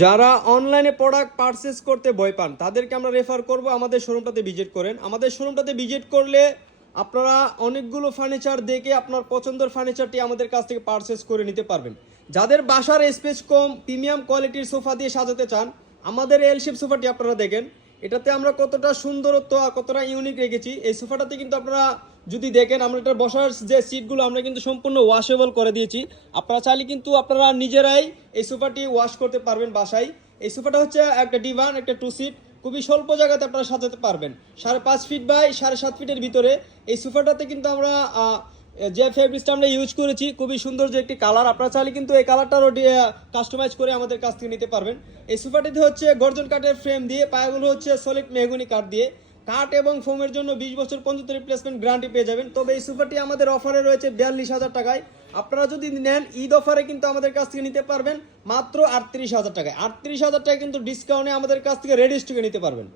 যারা অনলাইনে product purchase করতে ভয় পান তাদেরকে আমরা রেফার করব আমাদের শোরুমটাতে ভিজিট করেন। আমাদের শোরুমটাতে ভিজিট করলে আপনারা অনেকগুলো ফার্নিচার দেখে আপনার পছন্দের ফার্নিচারটি আমাদের কাছ থেকে পারচেস করে নিতে পারবেন। যাদের বাসার স্পেস কম, প্রিমিয়াম কোয়ালিটির সোফা দিয়ে সাজাতে চান, আমাদের এল শেপ সোফাটি আপনারা দেখেন। এটাতে আমরা কতটা সুন্দরত্ব আর কতটা ইউনিক রেখেছি। এই সোফাটাতে কিন্তু আপনারা যদি দেখেন, আমরা এটা বসার যে সিটগুলো আমরা কিন্তু সম্পূর্ণ ওয়াশেবল করে দিয়েছি। আপনারা চাইলে কিন্তু আপনারা নিজেরাই এই সোফাটি ওয়াশ করতে পারবেন বাসায়। এই সোফাটা হচ্ছে একটা ডিভান, একটা টু সিট, খুবই স্বল্প জায়গাতে আপনারা সাজাতে পারবেন। 5.5 ফিট বাই 7.5 ফিটের ভিতরে এই সোফাটাতে কিন্তু আমরা যে ফেব্রিক্সটা আমরা ইউজ করেছি খুবই সুন্দর যে একটি কালার। আপনারা চাইলে কিন্তু এই কালারটারও কাস্টমাইজ করে আমাদের কাছ থেকে নিতে পারবেন। এই সোফাটিতে হচ্ছে গর্জন কাঠের ফ্রেম দিয়ে, পায়াগুলো হচ্ছে সলিড মেহগনি কাঠ দিয়ে। কাঠ এবং ফোমের জন্য 20 বছর পর্যন্ত রিপ্লেসমেন্ট গ্যারান্টি পেয়ে যাবেন। তবে এই সোফাটি আমাদের অফারে রয়েছে 42,000 টাকায়। আপনারা যদি নেন ঈদ অফারে কিন্তু আমাদের কাছ থেকে নিতে পারবেন মাত্র 38,000 টাকায়। 38,000 টাকায় কিন্তু ডিসকাউন্টে আমাদের কাছ থেকে রেডি স্টকে নিতে পারবেন।